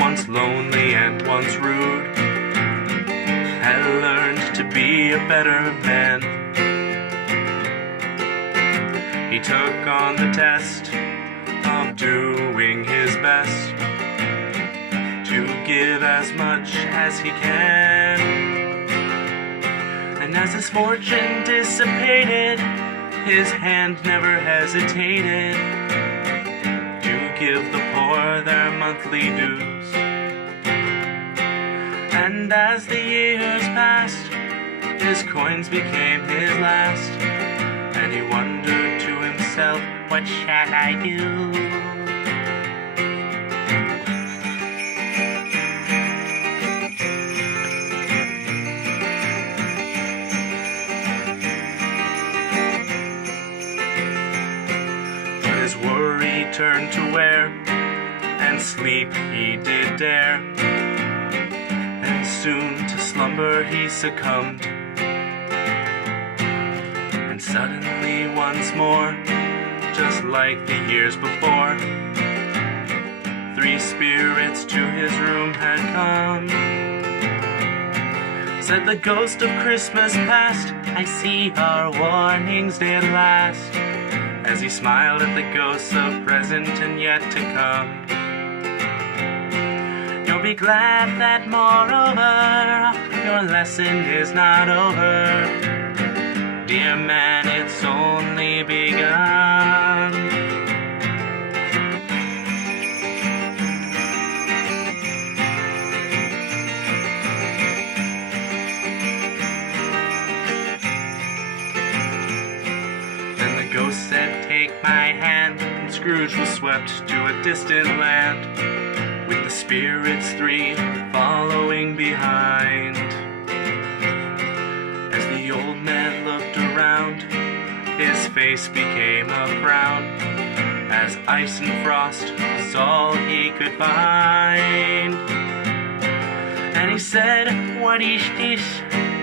once lonely and once rude, had learned to be a better man. He took on the test of doing his best to give as much as he can. And as his fortune dissipated, his hand never hesitated to give the poor their monthly dues. And as the years passed, his coins became his last, and he wondered to himself, what shall I do? His worry turned to wear, and sleep he did dare, and soon to slumber he succumbed. And suddenly once more, just like the years before, 3 spirits to his room had come. Said the ghost of Christmas past, I see our warnings did last, as he smiled at the ghosts of present and yet to come. You'll be glad that moreover, your lesson is not over. Dear man, it's only begun. The ghost said, take my hand, and Scrooge was swept to a distant land, with the spirits 3 following behind. As the old man looked around, his face became a frown, as ice and frost was all he could find. And he said, what is this?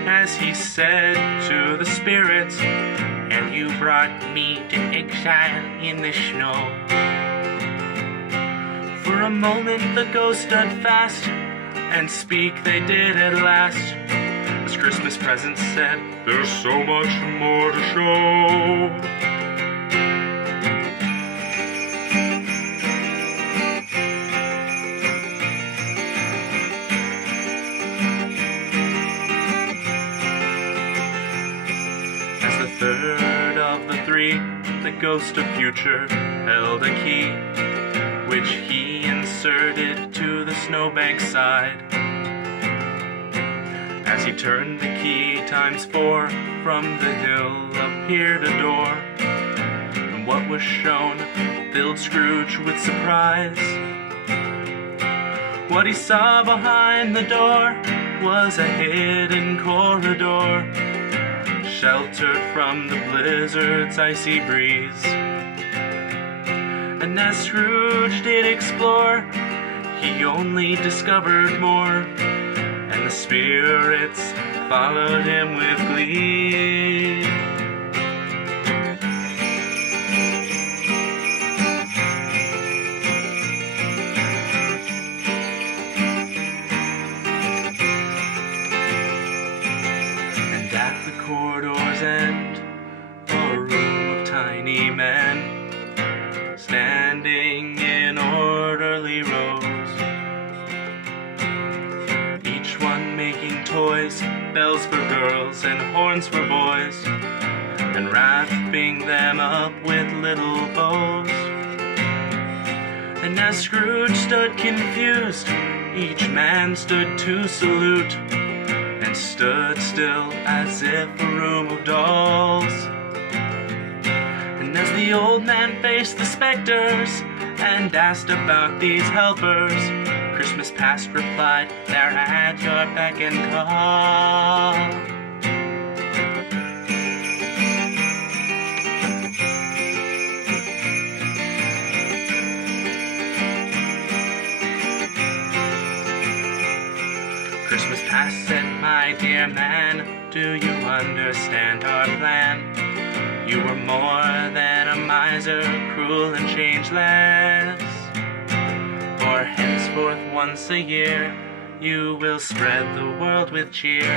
As he said to the spirits, and you brought me to exile in the snow. For a moment the ghost stood fast, and speak they did at last, as Christmas presents said, there's so much more to show. Third of the 3, the ghost of future held a key, which he inserted to the snowbank side. As he turned the key ×4, from the hill appeared a door, and what was shown filled Scrooge with surprise. What he saw behind the door was a hidden corridor, sheltered from the blizzard's icy breeze. And as Scrooge did explore, he only discovered more, and the spirits followed him with glee. And at the corridor's end, a room of tiny men, standing in orderly rows, each one making toys, bells for girls and horns for boys, and wrapping them up with little bows. And as Scrooge stood confused, each man stood to salute, and stood still as if a room of dolls. And as the old man faced the specters and asked about these helpers, Christmas past replied, they're at your beck and call. Christmas past said, my dear man, do you understand our plan? You were more than a miser, cruel and changeless. For henceforth forth once a year, you will spread the world with cheer.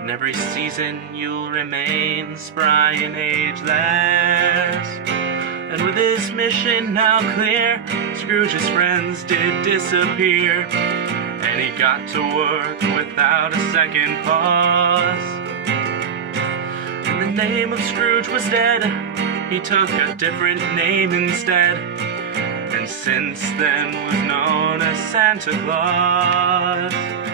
And every season you'll remain spry and ageless. And with his mission now clear, Scrooge's friends did disappear, and he got to work without a second pause. And the name of Scrooge was dead, he took a different name instead, and since then was known as Santa Claus.